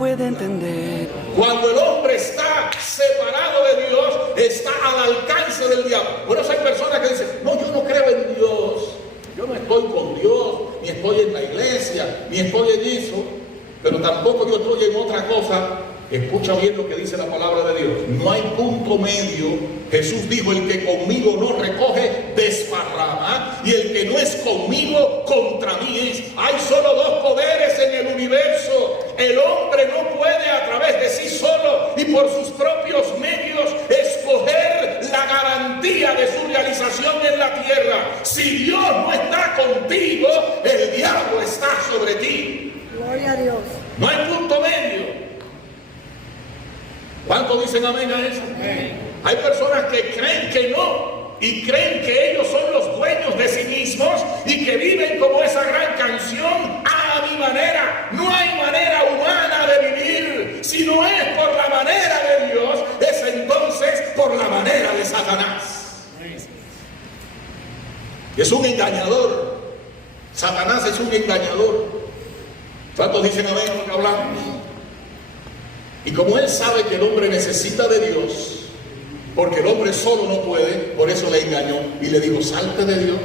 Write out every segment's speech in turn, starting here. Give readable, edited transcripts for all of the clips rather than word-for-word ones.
puede entender. Cuando el hombre está separado de Dios, está al alcance del diablo. Por eso hay personas que dicen, no, yo no creo en Dios. Yo no estoy con Dios, ni estoy en la iglesia, ni estoy en eso, pero tampoco yo estoy en otra cosa. Escucha bien lo que dice la palabra de Dios. No hay punto medio. Jesús dijo, el que conmigo no recoge, desparrama, y el que no es conmigo, contra mí es. Hay solo dos poderes en el universo. El hombre no puede a través de sí solo y por sus propios medios escoger la garantía de su realización en la tierra. Si Dios no está contigo, el diablo está sobre ti. Gloria a Dios. No hay punto medio. ¿Cuántos dicen amén a eso? Amén. Hay personas que creen que no y creen que ellos son los dueños de sí mismos y que viven como esa gran canción, a mi manera. No hay manera humana de vivir. Si no es por la manera de Dios, es entonces por la manera de Satanás. Es un engañador. Satanás es un engañador. ¿Cuántos dicen amén a lo que hablamos? Y como él sabe que el hombre necesita de Dios, porque el hombre solo no puede, por eso le engañó y le dijo, salte de Dios,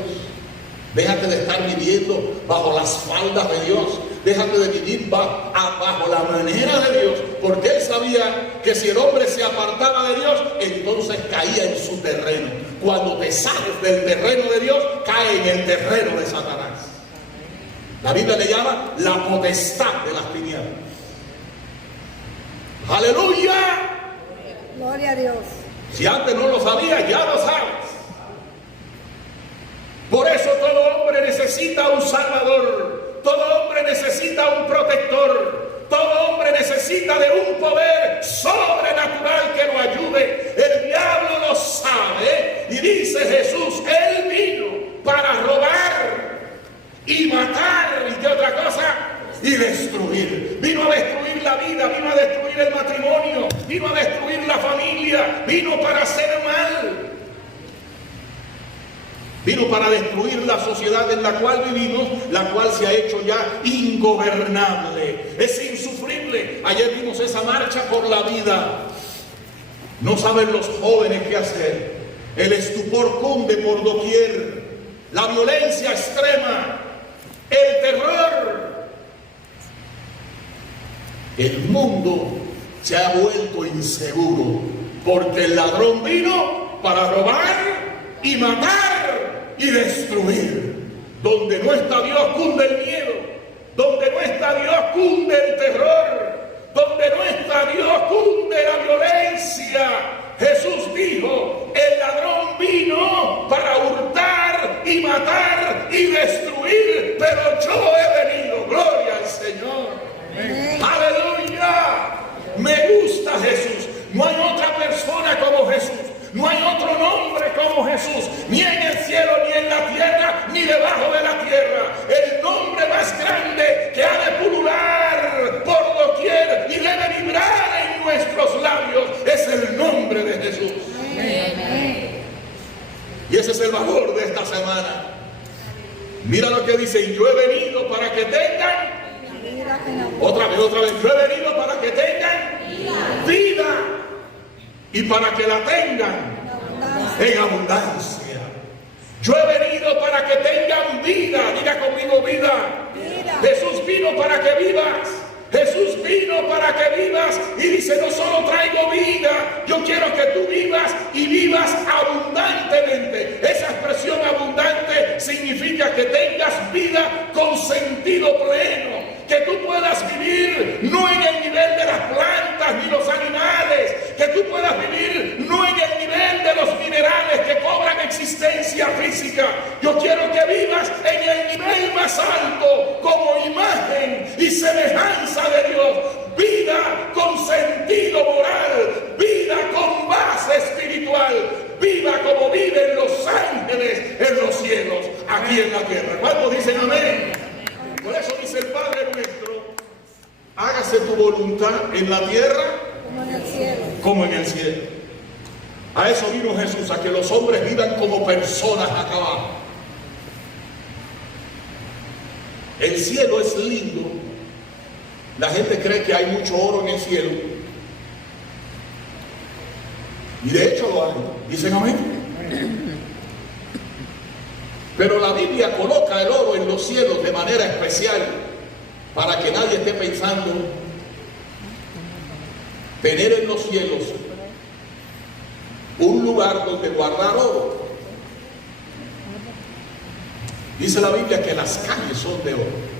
déjate de estar viviendo bajo las faldas de Dios, déjate de vivir bajo la manera de Dios, porque él sabía que si el hombre se apartaba de Dios, entonces caía en su terreno. Cuando te sales del terreno de Dios, cae en el terreno de Satanás. La Biblia le llama la potestad de las tinieblas. ¡Aleluya! Gloria a Dios. Si antes no lo sabías, ya lo sabes. Por eso todo hombre necesita un salvador. Todo hombre necesita un protector. Todo hombre necesita de un poder sobrenatural que lo ayude. El diablo lo sabe. Y dice Jesús, él vino para robar y matar. ¿Y qué otra cosa? Y destruir. Vino a destruir la vida, vino a destruir el matrimonio, vino a destruir la familia, vino para hacer mal. Vino para destruir la sociedad en la cual vivimos, la cual se ha hecho ya ingobernable. Es insufrible. Ayer vimos esa marcha por la vida. No saben los jóvenes qué hacer. El estupor cunde por doquier. La violencia extrema. El terror. El mundo se ha vuelto inseguro porque el ladrón vino para robar y matar y destruir. Donde no está Dios cunde el miedo, donde no está Dios cunde el terror, donde no está Dios cunde la violencia. Jesús dijo, el ladrón vino para hurtar y matar y destruir, pero yo he venido, gloria al Señor. Amén. ¡Aleluya! Me gusta Jesús. No hay otra persona como Jesús. No hay otro nombre como Jesús. Ni en el cielo, ni en la tierra, ni debajo de la tierra. El nombre más grande que ha de pulular por doquier y debe vibrar en nuestros labios es el nombre de Jesús. Amén. Y ese es el valor de esta semana. Mira lo que dice: yo he venido para que tengan. Otra vez, yo he venido para que tengan vida y para que la tengan en abundancia. Yo he venido para que tengan vida. Diga conmigo, vida. Jesús vino para que vivas. Jesús vino para que vivas y dice: no solo traigo vida, yo quiero que tú vivas y vivas abundantemente. Esa expresión abundante significa que tengas vida con sentido pleno, que tú puedas vivir no en el nivel de las plantas ni los animales, que tú puedas vivir no en el nivel de los minerales que cobran existencia física. Yo quiero que vivas en el nivel más alto como imagen y semejanza de Dios. Vida con sentido moral, vida con base espiritual, vida como viven los ángeles en los cielos, aquí en la tierra. ¿Cuántos dicen amén? Por eso dice el Padre nuestro: hágase tu voluntad en la tierra como en el cielo. A eso vino Jesús, a que los hombres vivan como personas acá abajo. El cielo es lindo, La gente cree que hay mucho oro en el cielo. Y de hecho lo hay. ¿Dicen amén? Pero la Biblia coloca el oro en los cielos de manera especial para que nadie esté pensando tener en los cielos un lugar donde guardar oro. Dice la Biblia que las calles son de oro.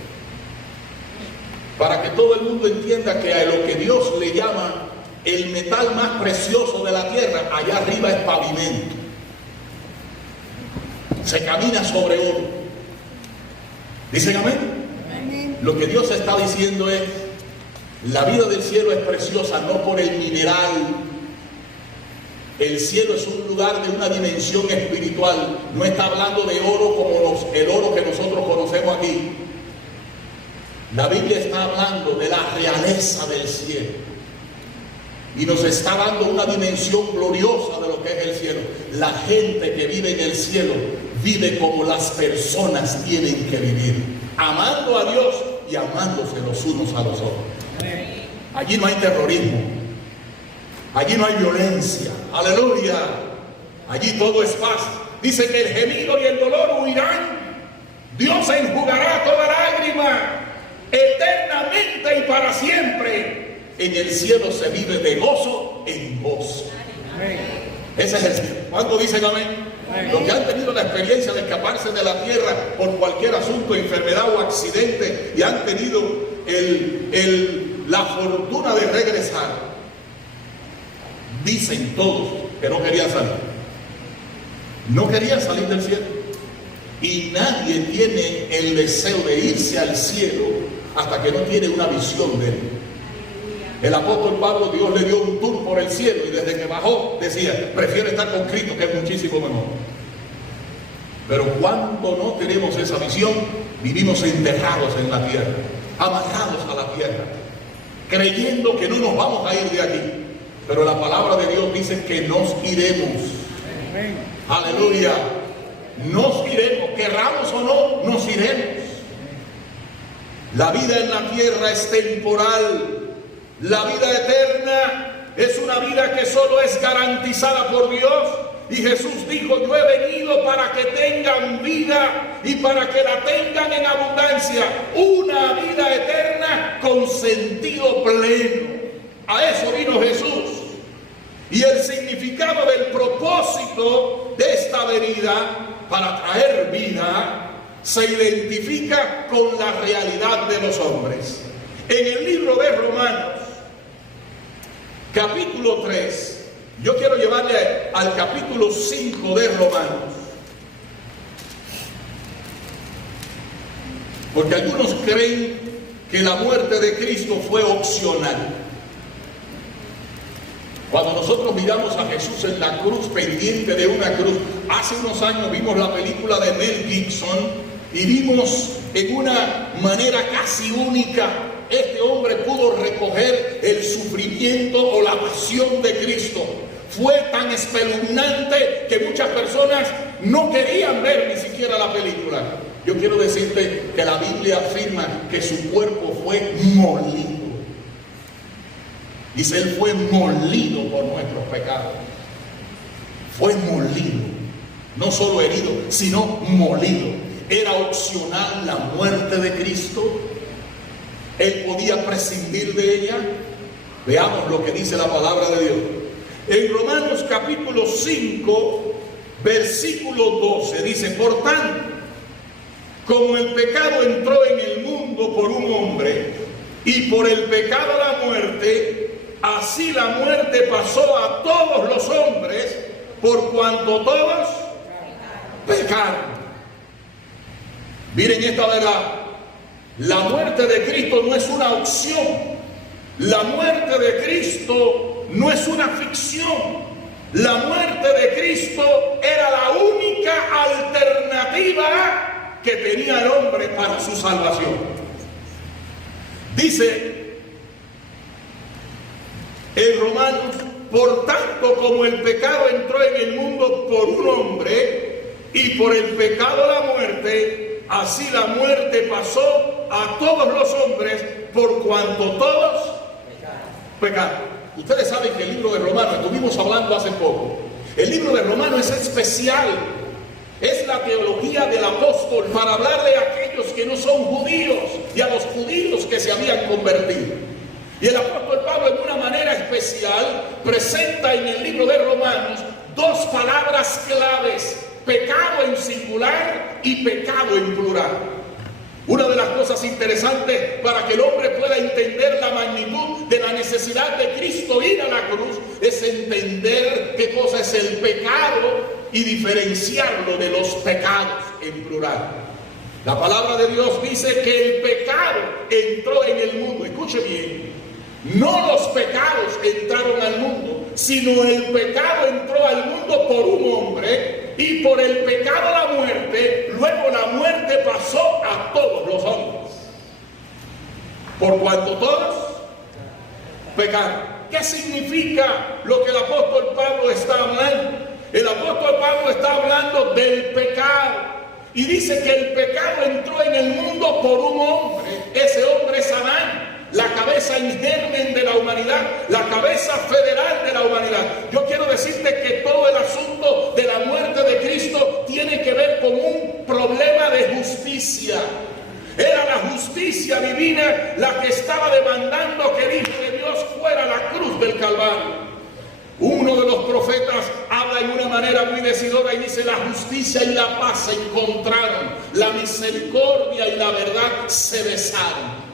Para que todo el mundo entienda que a lo que Dios le llama el metal más precioso de la tierra, allá arriba es pavimento. Se camina sobre oro. ¿Dicen amén? Amén. Lo que Dios está diciendo es, la vida del cielo es preciosa no por el mineral. El cielo es un lugar de una dimensión espiritual. No está hablando de oro como el oro que nosotros conocemos aquí. La Biblia está hablando de la realeza del cielo. Y nos está dando una dimensión gloriosa de lo que es el cielo. La gente que vive en el cielo vive como las personas tienen que vivir, amando a Dios y amándose los unos a los otros. Allí no hay terrorismo, allí no hay violencia, aleluya. Allí todo es paz. Dice que el gemido y el dolor huirán. Dios enjugará toda lágrima eternamente y para siempre. En el cielo se vive de gozo en gozo. Ese es el cielo. ¿Cuántos dicen amén? Los que han tenido la experiencia de escaparse de la tierra por cualquier asunto, enfermedad o accidente y han tenido la fortuna de regresar, dicen todos que no querían salir. No querían salir del cielo. Y nadie tiene el deseo de irse al cielo hasta que no tiene una visión de él. El apóstol Pablo, Dios le dio un tour por el cielo y desde que bajó decía, prefiero estar con Cristo, que es muchísimo mejor. Pero cuando no tenemos esa visión, vivimos enterrados en la tierra, amarrados a la tierra, creyendo que no nos vamos a ir de aquí. Pero la palabra de Dios dice que nos iremos. Aleluya. Nos iremos, querramos o no, nos iremos. La vida en la tierra es temporal. La vida eterna es una vida que solo es garantizada por Dios. Y Jesús dijo, yo he venido para que tengan vida y para que la tengan en abundancia. Una vida eterna con sentido pleno. A eso vino Jesús. Y el significado del propósito de esta venida para traer vida se identifica con la realidad de los hombres. En el libro de Romanos, capítulo 3, yo quiero llevarle al capítulo 5 de Romanos, porque algunos creen que la muerte de Cristo fue opcional. Cuando nosotros miramos a Jesús en la cruz, pendiente de una cruz, hace unos años vimos la película de Mel Gibson y vimos en una manera casi única, este hombre pudo recoger el sufrimiento o la pasión de Cristo. Fue tan espeluznante que muchas personas no querían ver ni siquiera la película. Yo quiero decirte que la Biblia afirma que su cuerpo fue molido. Dice, él fue molido por nuestros pecados. Fue molido. No solo herido, sino molido. Era opcional la muerte de Cristo. Él podía prescindir de ella. Veamos lo que dice la palabra de Dios. En Romanos capítulo 5, versículo 12, dice, por tanto, como el pecado entró en el mundo por un hombre, y por el pecado la muerte, así la muerte pasó a todos los hombres, por cuanto todos pecaron. Miren esta verdad. La muerte de Cristo no es una opción. La muerte de Cristo no es una ficción. La muerte de Cristo era la única alternativa que tenía el hombre para su salvación. Dice en Romanos, por tanto como el pecado entró en el mundo por un hombre y por el pecado la muerte, así la muerte pasó a todos los hombres por cuanto todos pecaron. Ustedes saben que el libro de Romanos, estuvimos hablando hace poco, el libro de Romanos es especial. Es la teología del apóstol para hablarle a aquellos que no son judíos y a los judíos que se habían convertido. Y el apóstol Pablo, en una manera especial, presenta en el libro de Romanos dos palabras claves: pecado en singular y pecado en plural. Una de las cosas interesantes para que el hombre pueda entender la magnitud de la necesidad de Cristo ir a la cruz es entender qué cosa es el pecado y diferenciarlo de los pecados en plural. La palabra de Dios dice que el pecado entró en el mundo. Escuche bien, no los pecados entraron al mundo, sino el pecado entró al mundo por un hombre, y por el pecado la muerte, luego la muerte pasó a todos los hombres. Por cuanto todos pecaron. ¿Qué significa lo que el apóstol Pablo está hablando? El apóstol Pablo está hablando del pecado y dice que el pecado entró en el mundo por un hombre. Ese hombre es Adán, la cabeza en germen de la humanidad, la cabeza federal de la humanidad. Yo quiero decirte que todo el asunto de la muerte de Cristo tiene que ver con un problema de justicia. Era la justicia divina la que estaba demandando que el Hijo de Dios fuera a la cruz del Calvario. Uno de los profetas habla en una manera muy decidora y dice: la justicia y la paz se encontraron, la misericordia y la verdad se besaron.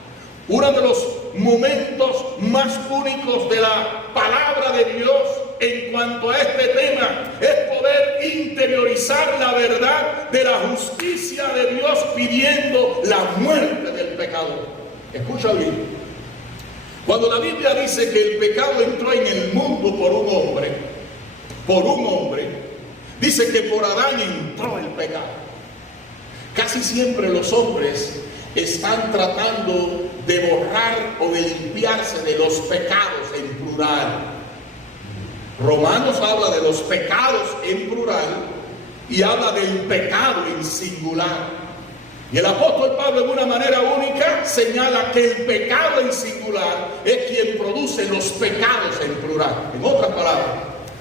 Uno de los momentos más únicos de la palabra de Dios en cuanto a este tema es poder interiorizar la verdad de la justicia de Dios pidiendo la muerte del pecador. Escucha bien. Cuando la Biblia dice que el pecado entró en el mundo por un hombre, dice que por Adán entró el pecado. Casi siempre los hombres están tratando de borrar o de limpiarse de los pecados en plural. Romanos habla de los pecados en plural y habla del pecado en singular. Y el apóstol Pablo, en una manera única, señala que el pecado en singular es quien produce los pecados en plural. En otras palabras,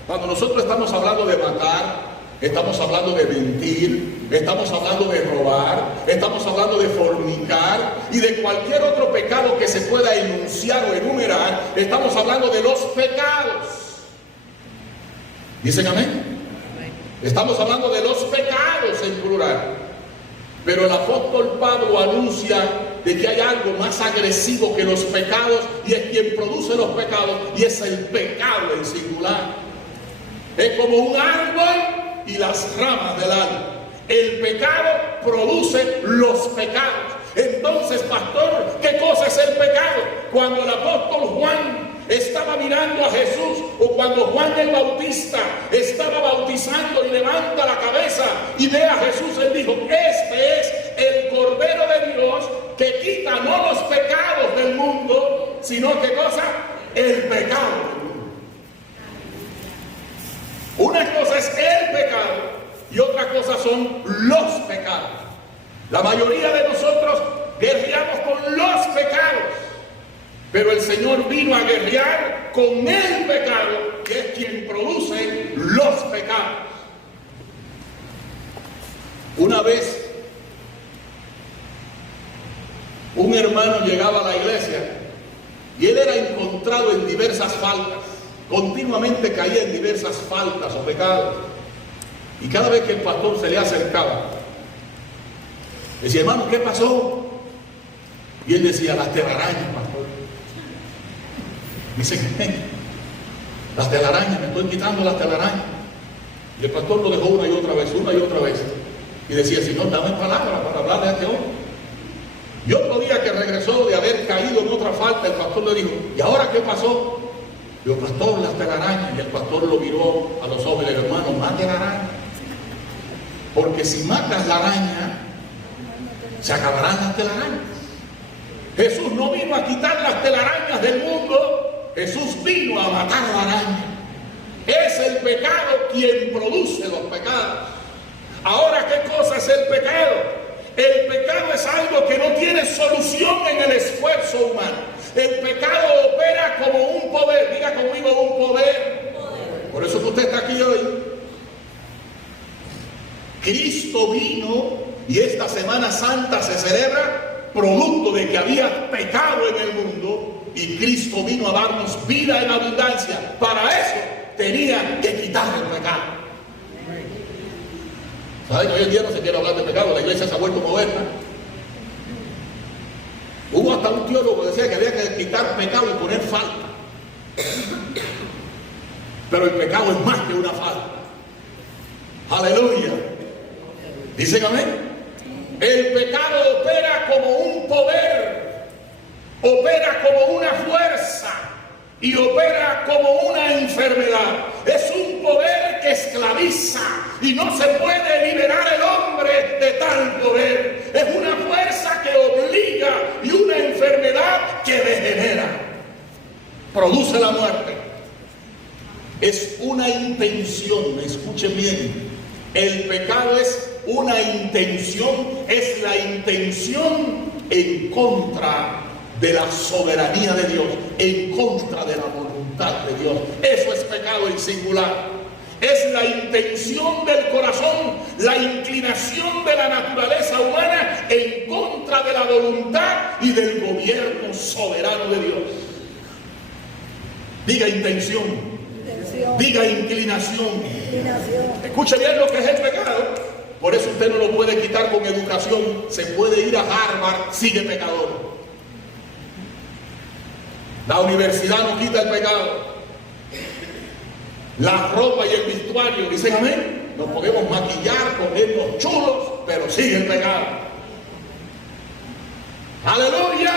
cuando nosotros estamos hablando de matar, estamos hablando de mentir, estamos hablando de robar, estamos hablando de fornicar y de cualquier otro pecado que se pueda enunciar o enumerar, estamos hablando de los pecados. ¿Dicen amén? Estamos hablando de los pecados en plural. Pero el apóstol Pablo anuncia de que hay algo más agresivo que los pecados y es quien produce los pecados, y es el pecado en singular. Es como un árbol y las ramas del árbol. El pecado produce los pecados. Entonces, pastor, ¿qué cosa es el pecado? Cuando el apóstol Juan estaba mirando a Jesús, o cuando Juan el Bautista estaba bautizando y levanta la cabeza y ve a Jesús, él dijo: este es el Cordero de Dios que quita no los pecados del mundo, sino ¿qué cosa? El pecado del mundo. Una cosa es el pecado y otra cosa son los pecados. La mayoría de nosotros guerreamos con los pecados, pero el Señor vino a guerrear con el pecado, que es quien produce los pecados. Una vez un hermano llegaba a la iglesia y él era encontrado en diversas faltas, continuamente caía en diversas faltas o pecados, y cada vez que el pastor se le acercaba decía: hermano, ¿qué pasó? Y él decía: las telarañas, pastor. Dice que las telarañas, me estoy quitando las telarañas. Y el pastor lo dejó una y otra vez. Y decía: Señor, dame palabra para hablarle a este hombre. Y otro día que regresó de haber caído en otra falta, el pastor le dijo: ¿y ahora qué pasó? Dijo: pastor, las telarañas. Y el pastor lo miró a los ojos y le dijo: hermano, mate la araña. Porque si matas la araña, se acabarán las telarañas. Jesús no vino a quitar las telarañas del mundo, Jesús vino a matar la araña. Es el pecado quien produce los pecados. Ahora, ¿qué cosa es el pecado? El pecado es algo que no tiene solución en el esfuerzo humano. El pecado opera como un poder. Diga conmigo, un poder. Por eso que usted está aquí hoy. Cristo vino y esta Semana Santa se celebra producto de que había pecado en el mundo y Cristo vino a darnos vida en abundancia. Para eso tenía que quitar el pecado. ¿Saben que hoy en día no se quiere hablar de pecado? La iglesia se ha vuelto moderna. Hubo hasta un teólogo que decía que había que quitar pecado y poner falta. Pero el pecado es más que una falta. Aleluya. ¿Dicen amén? El pecado opera como un poder, opera como una fuerza y opera como una enfermedad. Es un poder que esclaviza y no se puede liberar el hombre de tal poder. Es una fuerza que obliga y una enfermedad que degenera. Produce la muerte. Es una intención, escuchen bien. El pecado es una intención, es la intención en contra de la soberanía de Dios, en contra de la voluntad de Dios. Eso es pecado en singular. Es la intención del corazón, la inclinación de la naturaleza humana en contra de la voluntad y del gobierno soberano de Dios. Diga intención. Diga inclinación. Escuche bien lo que es el pecado. Por eso usted no lo puede quitar con educación. Se puede ir a Harvard, sigue pecador. La universidad no quita el pecado. La ropa y el vestuario, dicen amén. Nos podemos maquillar, ponernos chulos, pero sigue el pecado. ¡Aleluya!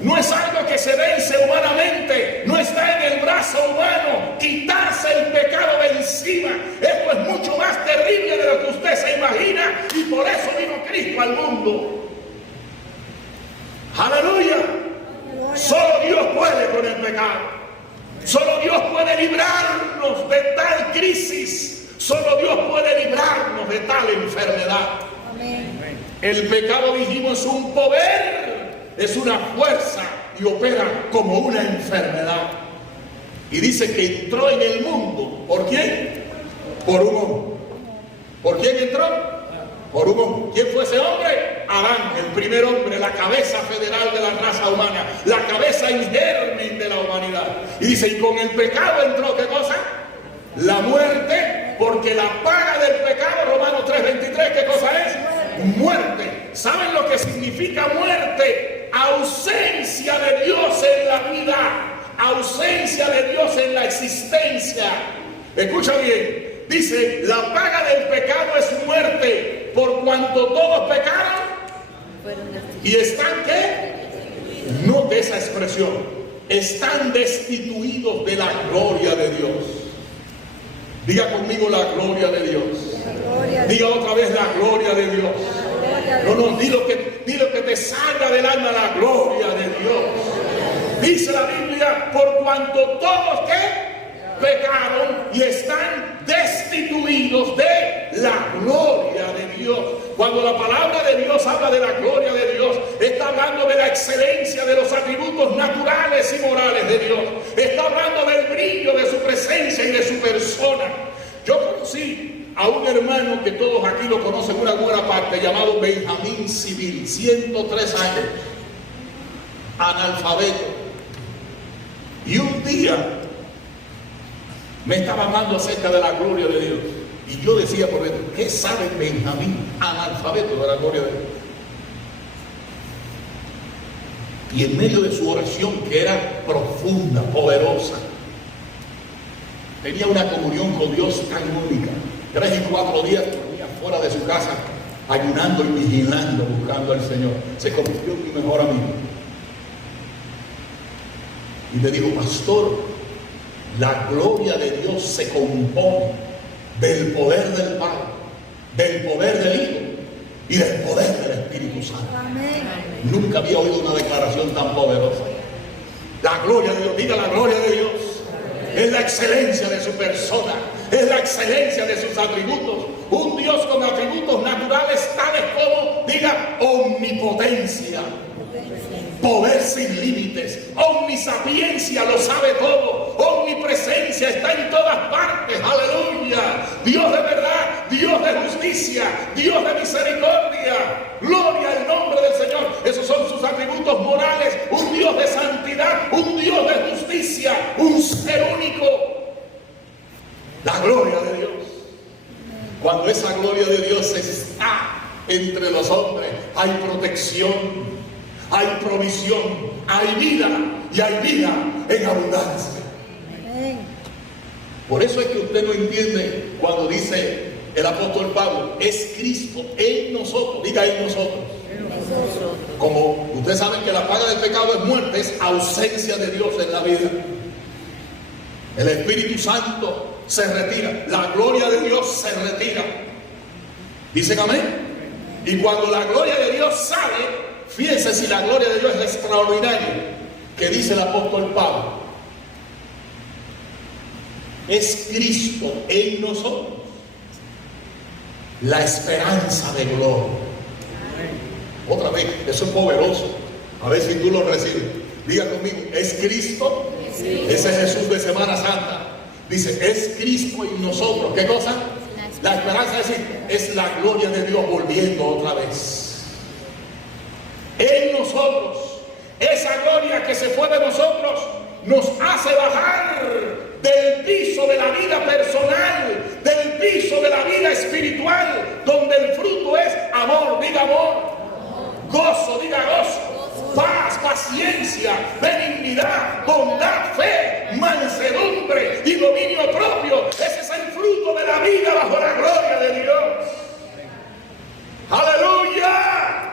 No es algo que se vence humanamente, no está en el brazo humano quitarse el pecado de encima. Esto es mucho más terrible de lo que usted se imagina y por eso vino Cristo al mundo. ¡Aleluya! Solo Dios puede con el pecado. Solo Dios puede librarnos de tal crisis. Solo Dios puede librarnos de tal enfermedad. Amén. El pecado, dijimos, es un poder. Es una fuerza y opera como una enfermedad. Y dice que entró en el mundo. ¿Por quién? Por un hombre. ¿Por quién entró? Por un hombre. ¿Quién fue ese hombre? Adán, el primer hombre, la cabeza federal de la raza humana, la cabeza en germen de la humanidad. Y dice, y con el pecado entró, ¿qué cosa? La muerte, porque la paga del pecado, Romanos 3:23, ¿qué cosa es? Muerte. ¿Saben lo que significa muerte? Ausencia de Dios en la vida, ausencia de Dios en la existencia. Escucha bien, dice, la paga del pecado es muerte, por cuanto todos pecaron y están, ¿qué? Note esa expresión, están destituidos de la gloria de Dios. Diga conmigo la gloria de Dios. Diga otra vez la gloria de Dios. No, di lo que te salga del alma, la gloria de Dios. Dice la Biblia, por cuanto todos que pecaron y están destituidos de la gloria de Dios. Cuando la palabra de Dios habla de la gloria de Dios, está hablando de la excelencia de los atributos naturales y morales de Dios. Está hablando del brillo de su presencia y de su persona. Yo conocí a un hermano que todos aquí lo conocen una buena parte, llamado Benjamín Civil, 103 años, analfabeto. Y un día me estaba hablando acerca de la gloria de Dios. Y yo decía por dentro, ¿qué sabe Benjamín, analfabeto, de la gloria de Dios? Y en medio de su oración, que era profunda, poderosa, tenía una comunión con Dios tan única. 3 y 4 días dormía fuera de su casa, ayunando y vigilando, buscando al Señor. Se convirtió en mi mejor amigo. Y le digo, pastor, la gloria de Dios se compone del poder del Padre, del poder del Hijo y del poder del Espíritu Santo. Amén. Nunca había oído una declaración tan poderosa. La gloria de Dios, diga la gloria de Dios. Es la excelencia de su persona, es la excelencia de sus atributos. un Dios con atributos naturales tales como, diga, omnipotencia, poder sin límites, omnisapiencia, lo sabe todo, omnipresencia, está en todas partes, aleluya, Dios de verdad, Dios de justicia, Dios de misericordia, gloria al nombre del Señor. Esos son sus atributos morales, un Dios de santidad, un Dios de justicia, un ser único, la gloria de Dios. Cuando esa gloria de Dios está entre los hombres, hay protección, hay provisión, hay vida y hay vida en abundancia. Amén. Por eso es que usted no entiende cuando dice el apóstol Pablo, es Cristo en nosotros, diga en nosotros. Como ustedes saben que la paga del pecado es muerte, es ausencia de Dios en la vida. El Espíritu Santo se retira, la gloria de Dios se retira. ¿Dicen amén? Y cuando la gloria de Dios sale, fíjense si la gloria de Dios es extraordinaria, que dice el apóstol Pablo, es Cristo en nosotros, la esperanza de gloria. Otra vez, eso es poderoso. A ver si tú lo recibes. Diga conmigo, es Cristo. Ese es Jesús de Semana Santa. Dice, es Cristo en nosotros. ¿Qué cosa? La esperanza, es decir, es la gloria de Dios volviendo otra vez. En nosotros, esa gloria que se fue de nosotros, nos hace bajar del piso de la vida personal, del piso de la vida espiritual, donde el fruto es amor, diga amor, gozo, diga gozo, paz, paciencia, benignidad, bondad, fe, mansedumbre y dominio propio. Ese es el fruto de la vida bajo la gloria de Dios. ¡Aleluya!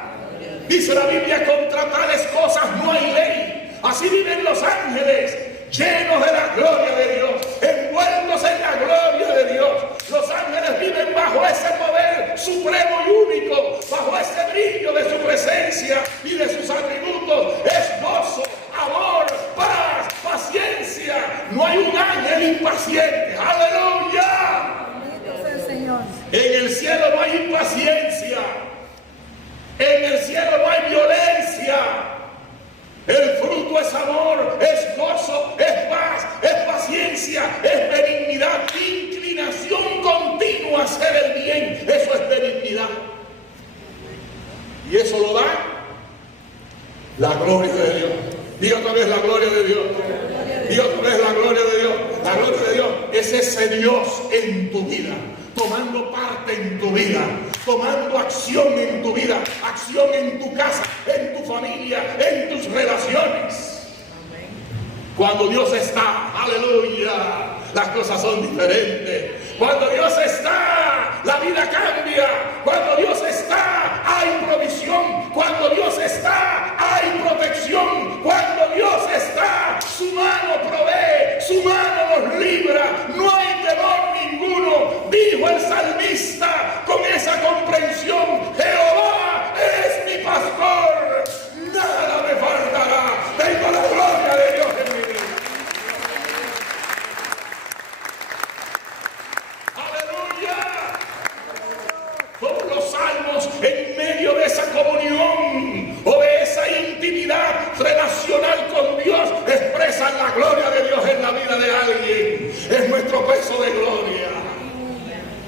Dice la Biblia, contra tales cosas no hay ley. Así viven los ángeles, llenos de la gloria de Dios, envueltos en la gloria de Dios. Los ángeles viven bajo ese poder supremo y único, bajo ese brillo de su presencia y de sus atributos. Es gozo, amor, paz, paciencia. No hay un ángel impaciente. ¡Aleluya! Bendito sea el Señor. En el cielo no hay impaciencia. En el cielo no hay violencia. El fruto es amor, es gozo, es paz, es paciencia, es benignidad, inclinación continua a hacer el bien. Eso es benignidad. Y eso lo da la gloria de Dios. Diga otra vez la gloria de Dios. Diga otra vez la gloria de Dios. La gloria de Dios es ese Dios en tu vida, tomando parte en tu vida, tomando acción en tu vida, acción en tu casa, en tu familia, en tus relaciones. Cuando Dios está, aleluya, las cosas son diferentes. Cuando Dios está, la vida cambia. Cuando Dios está, hay provisión. Cuando Dios está, hay protección. Cuando Dios está, su mano provee, su mano nos libra. No hay temor ninguno. Dijo el salmista con esa comprensión: Jehová es mi pastor, nada me faltará. Tengo la gloria de Dios en mi vida. Todos los salmos, en medio de esa comunión o de esa intimidad relacional con Dios, expresan la gloria de Dios en la vida de alguien. Es nuestro peso de gloria,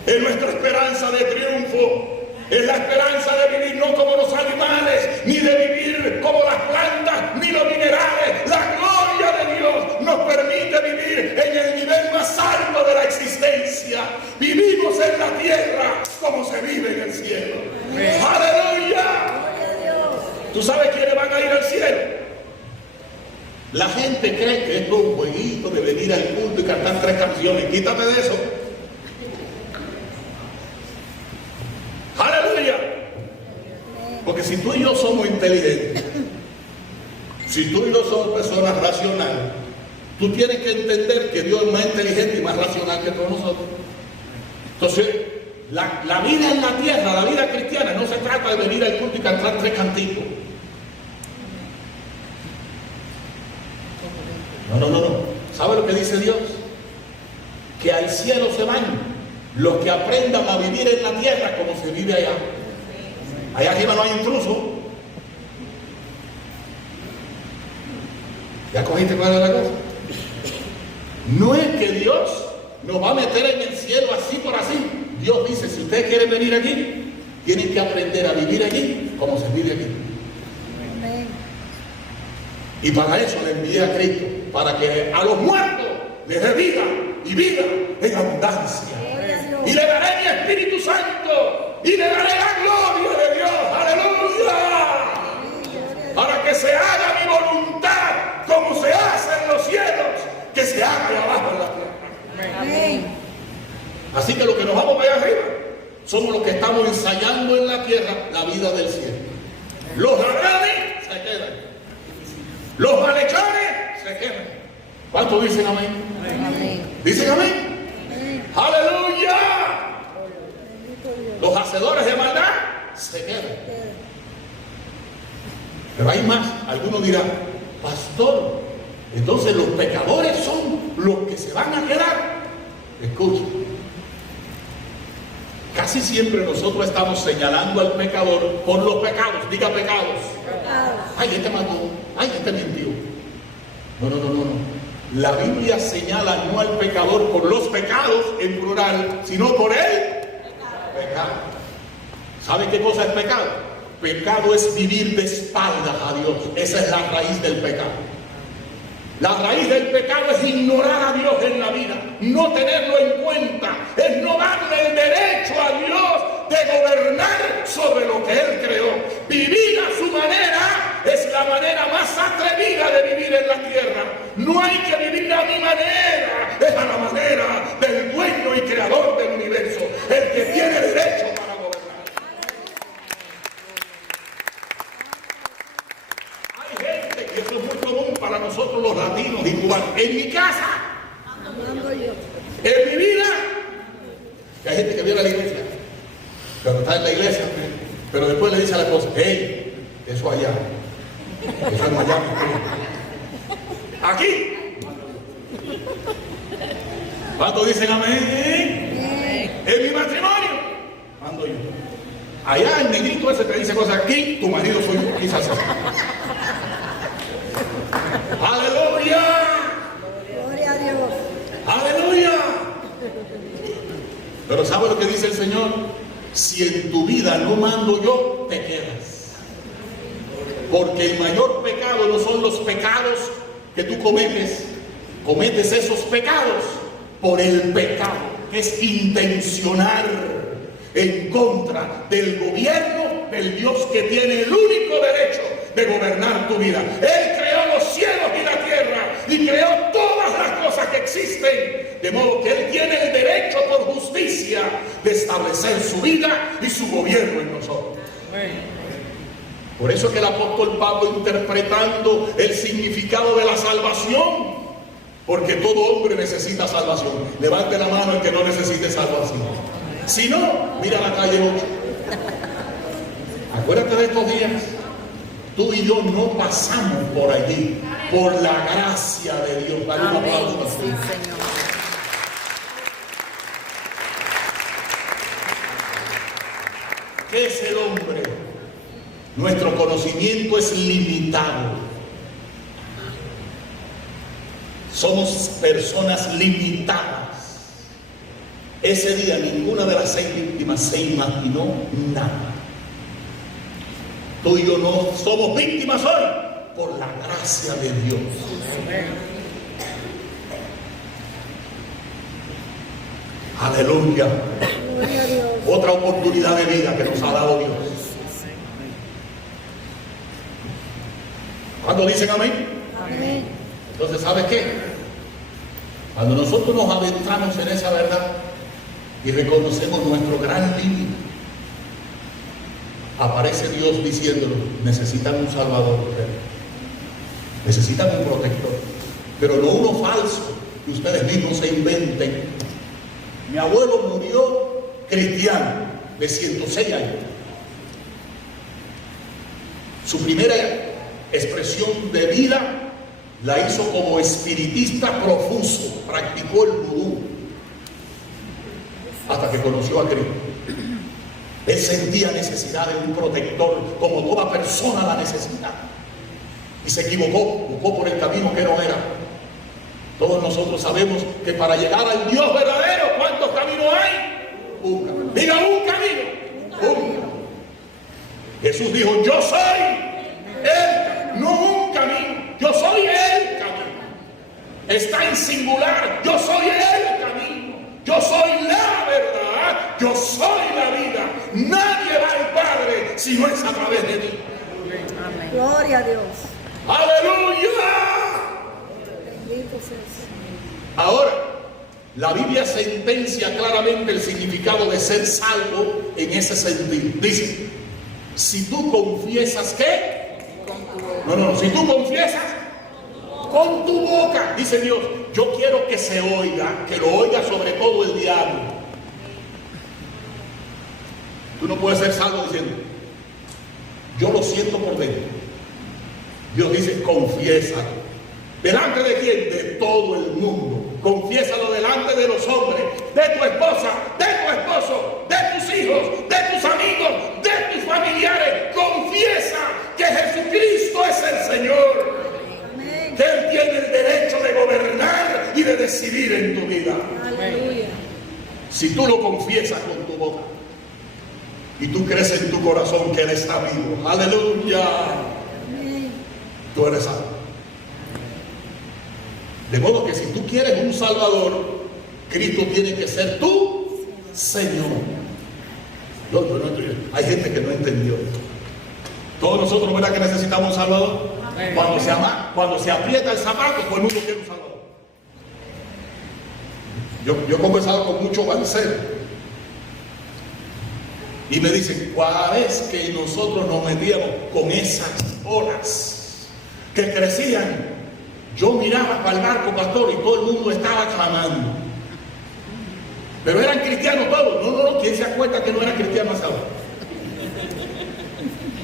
es nuestra esperanza de triunfo, es la esperanza de vivir no como los animales, ni de vivir como las plantas, ni los minerales. La gloria de Dios nos permite vivir en el nivel más alto de la existencia. Vivimos en la tierra como se vive en el cielo. ¡Aleluya! ¿Tú sabes quiénes van a ir al cielo? La gente cree que esto es un jueguito de venir al culto y cantar 3 canciones. Quítame de eso. ¡Aleluya! Porque si tú y yo somos inteligentes, si tú y yo somos personas racionales, tú tienes que entender que Dios es más inteligente y más racional que todos nosotros. Entonces, la vida en la tierra, la vida cristiana, no se trata de venir al culto y cantar 3 canticos. No. ¿Sabe lo que dice Dios? Que al cielo se van Los que aprendan a vivir en la tierra como se vive allá. Allá arriba no hay intruso. ¿Ya cogiste cuál es la cosa? No es que Dios nos va a meter en el cielo así por así. Dios dice, si ustedes quieren venir aquí, tienen que aprender a vivir aquí como se vive aquí. Amén. Y para eso le envié a Cristo, para que a los muertos les dé vida y vida en abundancia. Gloria a Dios. Y le daré mi Espíritu Santo y le daré la gloria de Dios. ¡Aleluya! Para que se haga mi voluntad como se hace en los cielos, que se haga abajo en la tierra. Amén. Así que los que nos vamos allá arriba somos los que estamos ensayando en la tierra la vida del cielo. Los ladrones se quedan. Los malhechores se quedan. ¿Cuántos dicen amén? Amén. ¿Dicen amén? Amén. ¡Aleluya! Bendito Dios. Los hacedores de maldad se quedan. Pero hay más. Algunos dirán, pastor, entonces los pecadores son los que se van a quedar. Escucha. Casi siempre nosotros estamos señalando al pecador por los pecados. Diga pecados. Pecado. Ay, este mató. Ay, este mintió. No. La Biblia señala no al pecador por los pecados en plural, sino por el pecado. ¿Sabe qué cosa es pecado? Pecado es vivir de espaldas a Dios. Esa es la raíz del pecado. La raíz del pecado es ignorar a Dios en la vida, no tenerlo en cuenta, es no darle el derecho a Dios de gobernar sobre lo que Él creó. Vivir a su manera es la manera más atrevida de vivir en la tierra. No hay que vivir a mi manera, es a la manera del dueño y creador del universo, el que tiene derecho para gobernar. Hay gente, y eso es muy común para nosotros los latinos y cubanos, en mi casa, Amando yo. en mi vida, que hay gente que viene a la iglesia, pero está en la iglesia, pero después le dice a la esposa, hey, eso allá, eso en Miami, aquí. ¿Cuántos dicen amén? En mi matrimonio, mando yo. Allá el negrito ese te dice cosas aquí, tu marido soy yo, quizás. ¡Aleluya! Gloria a Dios. ¡Aleluya! Pero ¿sabe lo que dice el Señor? Si en tu vida no mando yo, te quedas. Porque el mayor pecado no son los pecados que tú cometes. Cometes esos pecados por el pecado, que es intencionar en contra del gobierno del Dios que tiene el único derecho de gobernar tu vida. Él creó los cielos y la tierra y creó todas las cosas que existen, de modo que Él tiene el derecho por justicia de establecer su vida y su gobierno en nosotros. Por eso que el apóstol Pablo, interpretando el significado de la salvación, porque todo hombre necesita salvación. Levante la mano el que no necesite salvación. Si no, mira la calle 8. Acuérdate de estos días. Tú y yo no pasamos por allí, por la gracia de Dios. Dale un aplauso. Sí, Señor. ¿Qué es el hombre? Nuestro conocimiento es limitado. Somos personas limitadas. Ese día ninguna de las 6 víctimas se imaginó nada. Tú y yo no somos víctimas hoy por la gracia de Dios. Aleluya. Gloria a Dios. Otra oportunidad de vida que nos ha dado Dios. ¿Cuándo dicen amén? Amén. Entonces, ¿sabes qué? Cuando nosotros nos adentramos en esa verdad y reconocemos nuestro gran límite, aparece Dios diciéndonos, necesitan un salvador, necesitan un protector, pero no uno falso que ustedes mismos se inventen. Mi abuelo murió cristiano de 106 años. Su primera expresión de vida la hizo como espiritista profuso, practicó el vudú. hasta que conoció a Cristo. Él sentía necesidad de un protector, como toda persona la necesita. Y se equivocó, buscó por el camino que no era. Todos nosotros sabemos que para llegar al Dios verdadero, ¿cuántos caminos hay? Un camino. Diga un camino. Un. Jesús dijo, yo soy el, no un camino, yo soy el camino. Está en singular, yo soy el camino, yo soy la verdad, yo soy la vida. Nadie va al Padre si no es a través de mí. Gloria a Dios. ¡Aleluya! Bendito seas. Ahora, la Biblia sentencia claramente el significado de ser salvo en ese sentido. Dice, si tú confiesas ¿qué? Si tú confiesas con tu boca, dice Dios, yo quiero que se oiga, que lo oiga sobre todo el diablo. Tú no puedes ser salvo diciendo, yo lo siento por dentro. Dios dice, confiésalo. ¿Delante de quién? De todo el mundo. Confiésalo delante de los hombres, de tu esposa, de tu esposo, de tus hijos, de tus amigos, de tus familiares. Confiesa que Jesucristo es el Señor. Amén. Que Él tiene el derecho de gobernar y de decidir en tu vida. Aleluya. Si tú lo confiesas con tu boca y tú crees en tu corazón que Él está vivo, aleluya, Amén. tú eres salvo. De modo que si tú quieres un Salvador, Cristo tiene que ser tu Señor. Hay gente que no entendió esto. Todos nosotros, ¿verdad que necesitamos un Salvador? Cuando se aprieta el zapato, todo el mundo quiere un Salvador. Yo he conversado con muchos balseros y me dicen, cada vez que nosotros nos metíamos con esas olas que crecían, yo miraba para el barco, pastor, y todo el mundo estaba clamando. Pero eran cristianos todos. No, ¿quién se da cuenta que no eran cristianos ahora?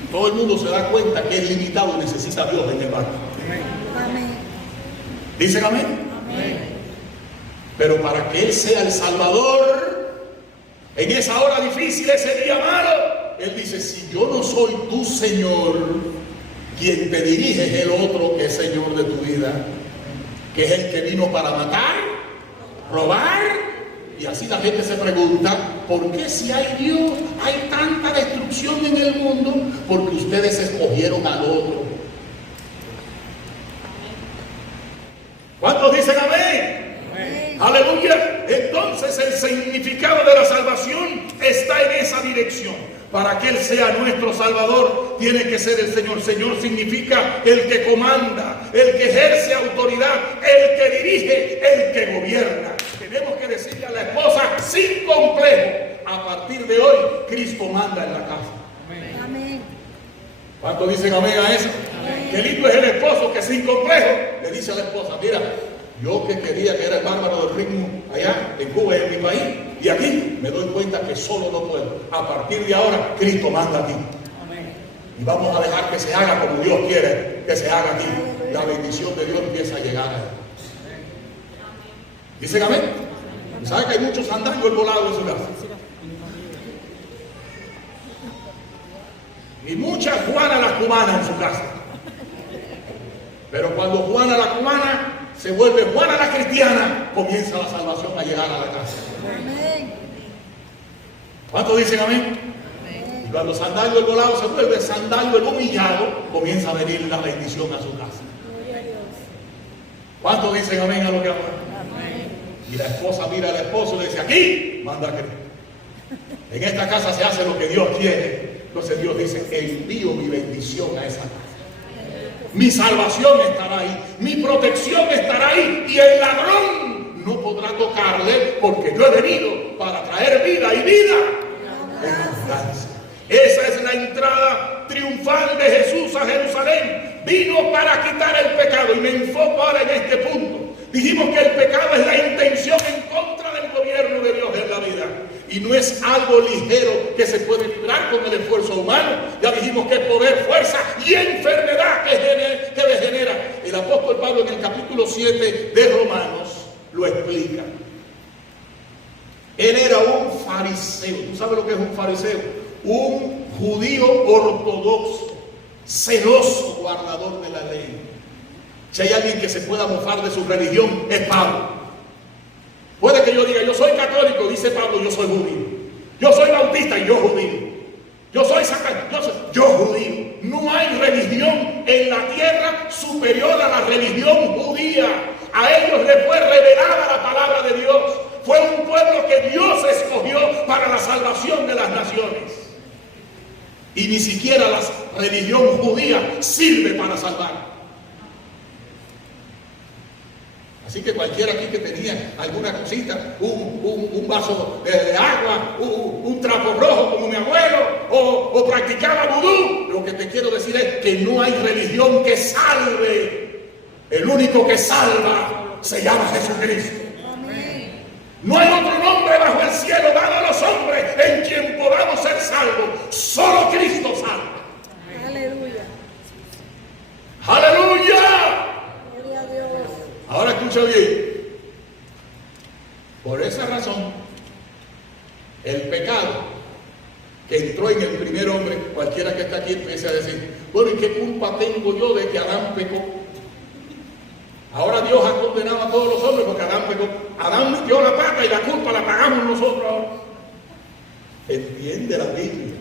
Todo el mundo se da cuenta que es limitado y necesita a Dios en el barco. Amén. ¿Dicen amén? Amén. Pero para que Él sea el Salvador, en esa hora difícil, ese día malo, Él dice, si yo no soy tu Señor, quien te dirige es el otro que es Señor de tu vida, que es el que vino para matar, robar. Y así la gente se pregunta, ¿por qué si hay Dios hay tanta destrucción en el mundo? Porque ustedes escogieron al otro. ¿Cuántos dicen amén? Amén. Aleluya. Entonces el significado de la salvación está en esa dirección. Para que Él sea nuestro Salvador, tiene que ser el Señor. Señor significa el que comanda, el que ejerce autoridad, el que dirige, el que gobierna. Tenemos que decirle a la esposa sin complejo, a partir de hoy, Cristo manda en la casa. Amén. ¿Cuántos dicen amén a eso? Amén. Qué lindo es el esposo que sin complejo le dice a la esposa, mira, yo que quería que era el bárbaro del ritmo allá en Cuba y en mi país, y aquí me doy cuenta que solo no puedo. A partir de ahora, Cristo manda a ti. Amén. Y vamos a dejar que se haga como Dios quiere que se haga aquí. La bendición de Dios empieza a llegar a Él. ¿Dicen amén? ¿Saben que hay muchos andangos volados en su casa? Y muchas Juana la cubana en su casa. Pero cuando Juana la cubana se vuelve Juana la cristiana, comienza la salvación a llegar a la casa. Amén. ¿Cuántos dicen amén? Amén. Y cuando Sandalio el volado se vuelve Sandalio el humillado, comienza a venir la bendición a su casa. Gloria a Dios. ¿Cuántos dicen amén a lo que hablan? Amén. Y la esposa mira al esposo y le dice, aquí manda a Cristo. En esta casa se hace lo que Dios quiere. Entonces Dios dice, envío mi bendición a esa casa. Mi salvación estará ahí, mi protección estará ahí, y el ladrón no podrá tocarle, porque yo he venido para traer vida y vida en abundancia. Esa es la entrada triunfal de Jesús a Jerusalén. Vino para quitar el pecado, y me enfoco ahora en este punto. Dijimos que el pecado es la intención en contra del gobierno de Dios en la vida. Y no es algo ligero que se puede librar con el esfuerzo humano. Ya dijimos que es poder, fuerza y enfermedad que degenera. El apóstol Pablo en el capítulo 7 de Romanos lo explica. Él era un fariseo. ¿Tú sabes lo que es un fariseo? Un judío ortodoxo, celoso guardador de la ley. Si hay alguien que se pueda mofar de su religión, es Pablo. Puede que yo diga, yo soy católico, dice Pablo, yo soy judío. Yo soy bautista y yo judío. Yo soy sacerdote, yo judío. No hay religión en la tierra superior a la religión judía. A ellos les fue revelada la palabra de Dios. Fue un pueblo que Dios escogió para la salvación de las naciones. Y ni siquiera la religión judía sirve para salvar. Así que cualquiera aquí que tenía alguna cosita, un vaso de agua, un trapo rojo como mi abuelo, o practicaba vudú, lo que te quiero decir es que no hay religión que salve. El único que salva se llama Jesucristo. Amén. No hay otro nombre bajo el cielo dado a los hombres en quien podamos ser salvos. Solo Cristo salva. Aleluya. ¡Aleluya! Gloria a Dios. Ahora escucha bien. Por esa razón, el pecado que entró en el primer hombre, cualquiera que está aquí empieza a decir, bueno, ¿y qué culpa tengo yo de que Adán pecó? Ahora Dios ha condenado a todos los hombres porque Adán pecó. Adán metió la pata y la culpa la pagamos nosotros ahora. Entiende la Biblia.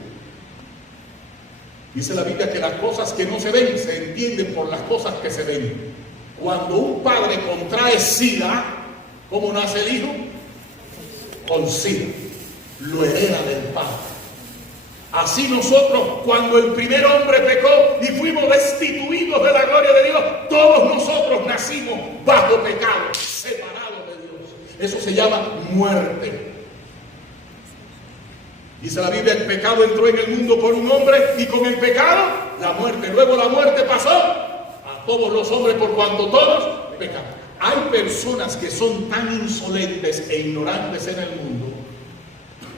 Dice la Biblia que las cosas que no se ven se entienden por las cosas que se ven. Cuando un padre contrae sida, ¿cómo nace el hijo? Con sida. Lo hereda del padre. Así nosotros, cuando el primer hombre pecó y fuimos destituidos de la gloria de Dios, todos nosotros nacimos bajo pecado, separados de Dios. Eso se llama muerte. Dice la Biblia, el pecado entró en el mundo por un hombre y con el pecado la muerte. Luego la muerte pasó a todos los hombres por cuanto todos pecaron. Hay personas que son tan insolentes e ignorantes en el mundo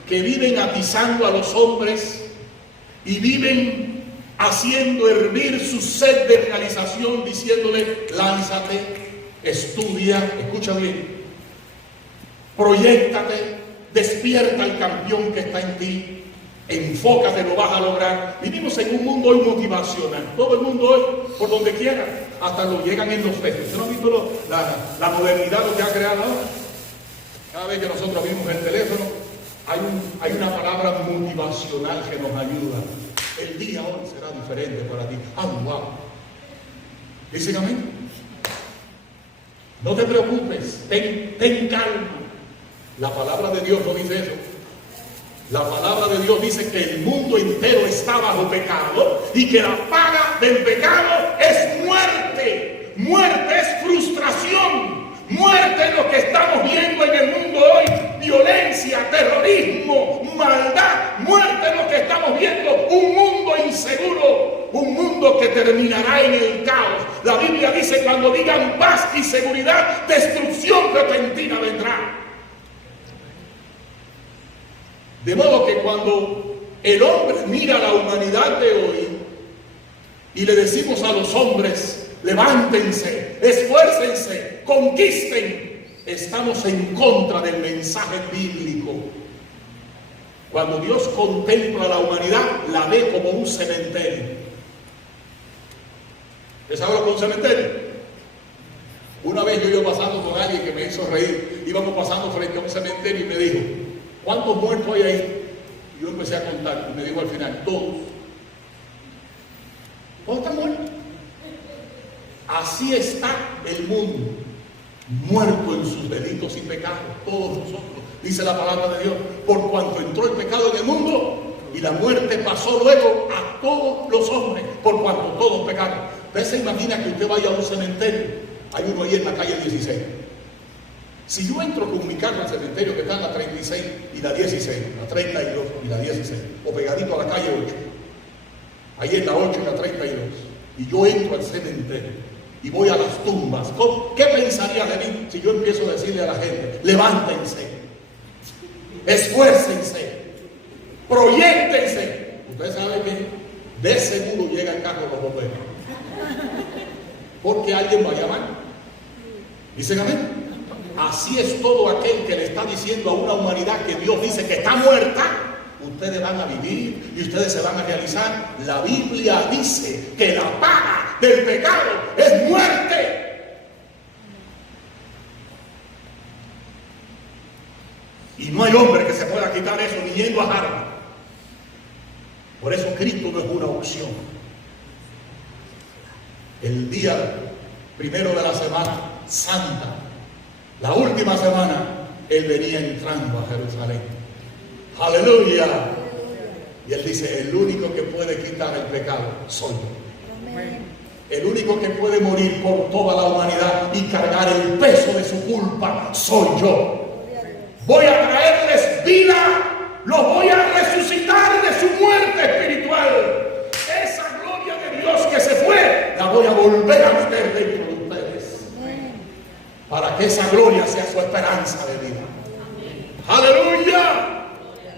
que viven atizando a los hombres y viven haciendo hervir su sed de realización, diciéndole, lánzate, estudia, escucha bien, proyéctate, despierta al campeón que está en ti, enfócate, lo vas a lograr. Vivimos en un mundo hoy motivacional. Todo el mundo hoy, por donde quiera, hasta lo llegan en los textos. ¿Usted no ha visto la modernidad lo que ha creado ahora? Cada vez que nosotros vimos el teléfono, hay una palabra motivacional que nos ayuda. El día hoy será diferente para ti. Wow. Dicen amén. No te preocupes, ten calma. La palabra de Dios no dice eso. La palabra de Dios dice que el mundo entero está bajo pecado y que la paga del pecado es muerte. Muerte es frustración. Muerte es lo que estamos viendo en el mundo hoy. Violencia, terrorismo, maldad. Muerte es lo que estamos viendo. Un mundo inseguro. Un mundo que terminará en el caos. La Biblia dice, cuando digan paz y seguridad, destrucción repentina vendrá. De modo que cuando el hombre mira a la humanidad de hoy y le decimos a los hombres, levántense, esfuércense, conquisten, estamos en contra del mensaje bíblico. Cuando Dios contempla a la humanidad, la ve como un cementerio. ¿Usted sabe lo que es un cementerio? Una vez yo iba pasando con alguien que me hizo reír, íbamos pasando frente a un cementerio y me dijo, ¿cuántos muertos hay ahí? Y yo empecé a contar y me dijo al final, todos. ¿Todos están muertos? Así está el mundo, muerto en sus delitos y pecados, todos nosotros. Dice la palabra de Dios, por cuanto entró el pecado en el mundo y la muerte pasó luego a todos los hombres, por cuanto todos pecaron. Usted se imagina que usted vaya a un cementerio, hay uno ahí en la calle 16. Si yo entro con mi carro al cementerio que está en la 36 y la 16, la 32 y la 16, o pegadito a la calle 8, ahí en la 8 y la 32, y yo entro al cementerio y voy a las tumbas, ¿qué pensaría de mí si yo empiezo a decirle a la gente, levántense, esfuércense, proyéctense? Usted sabe que de seguro llega el carro de los bomberos, porque alguien va a llamar. ¿Dicen amén? Así es todo aquel que le está está diciendo a una humanidad que Dios dice que está muerta, ustedes van a vivir y ustedes se van a realizar. La Biblia dice que la paga del pecado es muerte. Y no hay hombre que se pueda quitar eso ni yendo a Harvard. Por eso Cristo no es una opción. El día primero de la semana santa, la última semana, Él venía entrando a Jerusalén. ¡Aleluya! Y Él dice, el único que puede quitar el pecado soy yo. Amén. El único que puede morir por toda la humanidad y cargar el peso de su culpa soy yo. Voy a traerles vida, los voy a resucitar de su muerte espiritual. Esa gloria de Dios que se fue, la voy a volver a meter dentro de ustedes. Para que esa gloria sea su esperanza de vida. ¡Aleluya!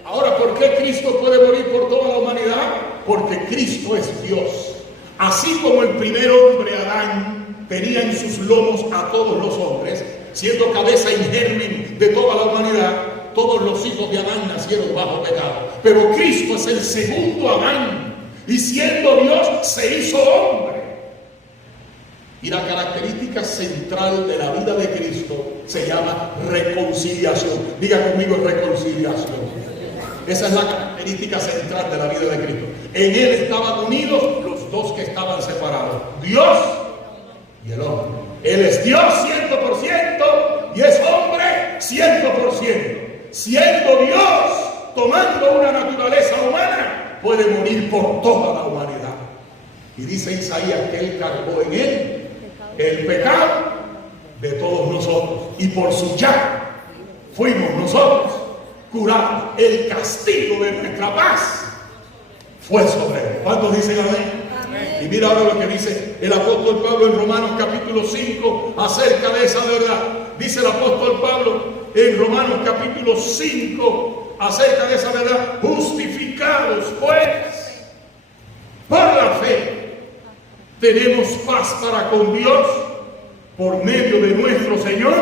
Ahora, ¿por qué Cristo puede morir por toda la humanidad? Porque Cristo es Dios. Así como el primer hombre, Adán, tenía en sus lomos a todos los hombres, siendo cabeza y germen de toda la humanidad, todos los hijos de Adán nacieron bajo pecado. Pero Cristo es el segundo Adán, y siendo Dios se hizo hombre. Y la característica central de la vida de Cristo se llama reconciliación. Diga conmigo, reconciliación. Esa es la característica central de la vida de Cristo. En Él estaban unidos los dos que estaban separados, Dios y el hombre. Él es Dios 100% y es hombre 100%. Siendo Dios, tomando una naturaleza humana, puede morir por toda la humanidad. Y dice Isaías que Él cargó en Él el pecado de todos nosotros. Y por su llaga fuimos nosotros curados. El castigo de nuestra paz fue sobre Él. ¿Cuántos dicen amén? Y mira ahora lo que dice el apóstol Pablo en Romanos capítulo 5 acerca de esa verdad. Dice el apóstol Pablo en Romanos capítulo 5 acerca de esa verdad. Justificados pues por la fe, tenemos paz para con Dios por medio de nuestro Señor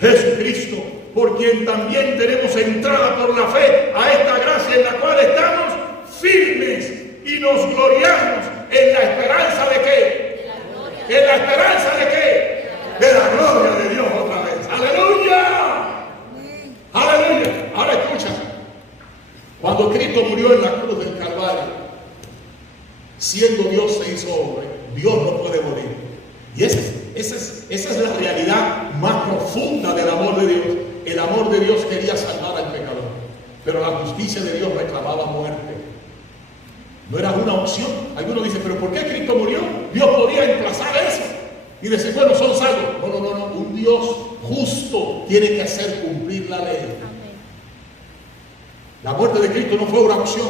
Jesucristo, por quien también tenemos entrada por la fe a esta gracia en la cual estamos firmes y nos gloriamos en la esperanza de qué. ¿En la esperanza de qué? De la gloria de Dios otra vez. ¡Aleluya! ¡Aleluya! Ahora escucha. Cuando Cristo murió en la cruz del Calvario, siendo Dios se hizo hombre, Dios no puede morir. Y esa es la realidad más profunda del amor de Dios. El amor de Dios quería salvar al pecador, pero la justicia de Dios reclamaba muerte. No era una opción. Algunos dicen, pero ¿por qué Cristo murió? Dios podía emplazar eso y decir, bueno, son salvos. No. Un Dios justo tiene que hacer cumplir la ley. La muerte de Cristo no fue una opción.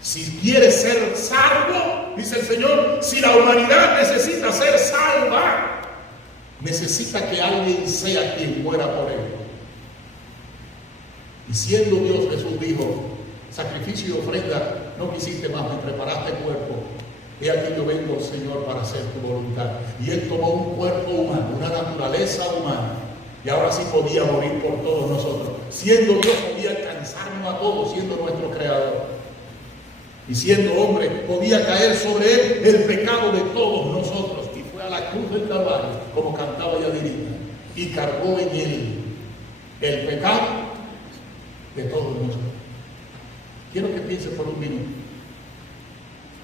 Si quieres ser salvo, dice el Señor, si la humanidad necesita ser salva, necesita que alguien sea quien muera por él. Y siendo Dios, Jesús dijo, sacrificio y ofrenda no quisiste más, me preparaste cuerpo. He aquí yo vengo, Señor, para hacer tu voluntad. Y Él tomó un cuerpo humano, una naturaleza humana, y ahora sí podía morir por todos nosotros. Siendo Dios podía alcanzarnos a todos, siendo nuestro creador. Y siendo hombre podía caer sobre Él el pecado de todos nosotros. Y fue a la cruz del Calvario, como cantaba Yadirina, y cargó en Él el pecado de todos nosotros. Quiero que pienses por un minuto.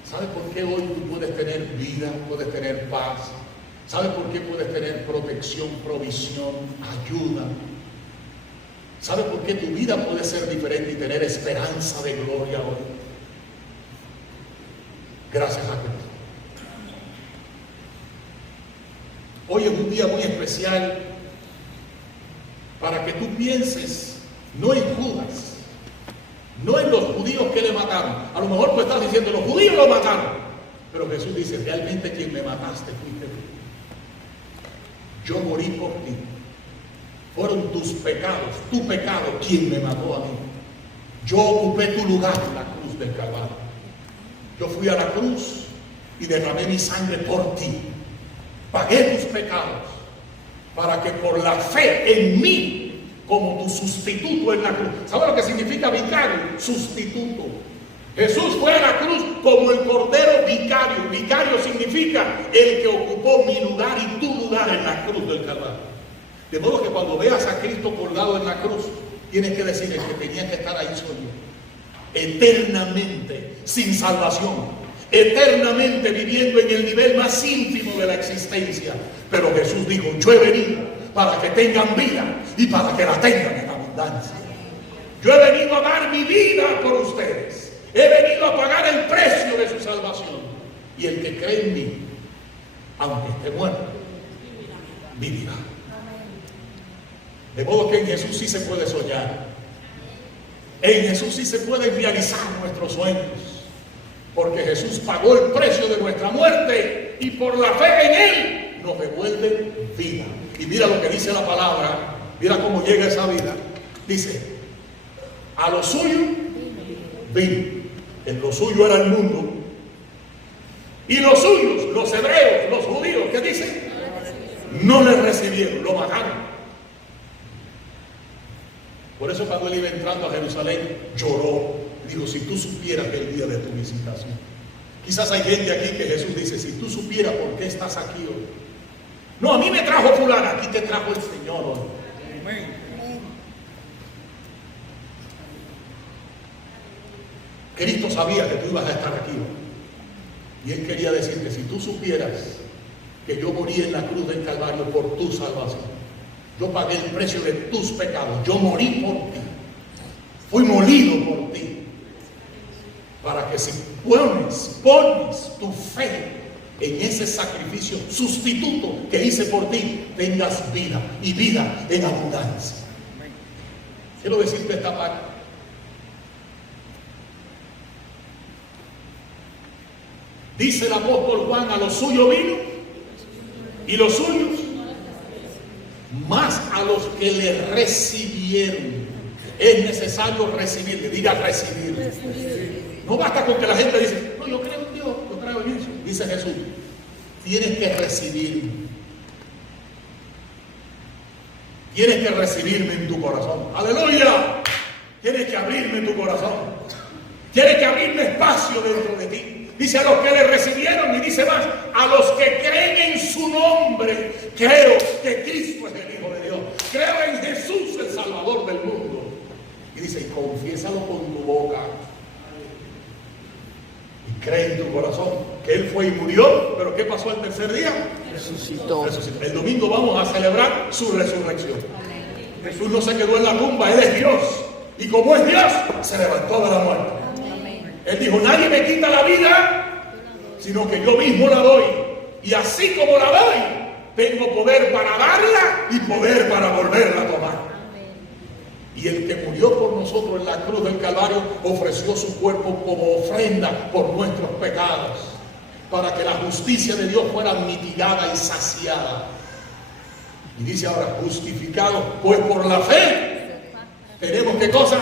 ¿Sabes por qué hoy tú puedes tener vida, puedes tener paz? ¿Sabes por qué puedes tener protección, provisión, ayuda? ¿Sabes por qué tu vida puede ser diferente y tener esperanza de gloria hoy? Gracias a Cristo. Hoy es un día muy especial para que tú pienses no en Judas, no en los judíos que le mataron. A lo mejor tú estás diciendo, los judíos lo mataron. Pero Jesús dice, realmente quien me mataste fuiste tú. Yo morí por ti. Fueron tus pecados, tu pecado, quien me mató a mí. Yo ocupé tu lugar en la cruz del Calvario. Yo fui a la cruz y derramé mi sangre por ti. Pagué tus pecados. para que por la fe en mí, como tu sustituto en la cruz. ¿Sabe lo que significa vicario? Sustituto. Jesús fue a la cruz como el cordero vicario. Vicario significa el que ocupó mi lugar y tu lugar en la cruz del Calvario. De modo que cuando veas a Cristo colgado en la cruz, tienes que decir: el que tenía que estar ahí soy yo. Eternamente sin salvación, eternamente viviendo en el nivel más íntimo de la existencia. Pero Jesús dijo: yo he venido para que tengan vida y para que la tengan en abundancia. Yo he venido a dar mi vida por ustedes. He venido a pagar el precio de su salvación. Y el que cree en mí, aunque esté muerto, vivirá. De modo que en Jesús sí se puede soñar. En Jesús sí se pueden realizar nuestros sueños. Porque Jesús pagó el precio de nuestra muerte y por la fe en Él nos devuelve vida. Y mira lo que dice la palabra. Mira cómo llega esa vida. Dice: a lo suyo vino. En lo suyo era el mundo. Y los suyos, los hebreos, los judíos, ¿qué dice? No le recibieron, lo mataron. Por eso cuando él iba entrando a Jerusalén, lloró. Dijo: si tú supieras el día de tu visitación. Quizás hay gente aquí que Jesús dice: si tú supieras por qué estás aquí hoy. No, a mí me trajo fulana, aquí te trajo el Señor hoy. Amén. Cristo sabía que tú ibas a estar aquí hoy. Y Él quería decirte: si tú supieras que yo morí en la cruz del Calvario por tu salvación. Yo pagué el precio de tus pecados. Yo morí por ti. Fui molido por ti. Para que si pones tu fe en ese sacrificio sustituto que hice por ti, tengas vida y vida en abundancia. Quiero decirte esta parte. Dice el apóstol Juan: a los suyos vino y los suyos, más a los que le recibieron. Es necesario recibirle. Diga recibir. No basta con que la gente dice: no, yo creo en Dios, yo creo en eso. Dice Jesús: tienes que recibirme. Tienes que recibirme en tu corazón. Aleluya. Tienes que abrirme tu corazón. Tienes que abrirme espacio dentro de ti. Dice: a los que le recibieron, y dice más: a los que creen en su nombre. Creo que Cristo es el Hijo de Dios. Creo en Jesús, el Salvador del mundo. Y dice: y confiésalo con tu boca. Y cree en tu corazón que Él fue y murió. Pero ¿qué pasó al tercer día? Resucitó. El domingo vamos a celebrar su resurrección. Jesús no se quedó en la tumba, Él es Dios. Y como es Dios, se levantó de la muerte. Él dijo: nadie me quita la vida, sino que yo mismo la doy. Y así como la doy, tengo poder para darla y poder para volverla a tomar. Y el que murió por nosotros en la cruz del Calvario ofreció su cuerpo como ofrenda por nuestros pecados, para que la justicia de Dios fuera mitigada y saciada. Y dice ahora: justificados pues por la fe, tenemos ¿qué cosa?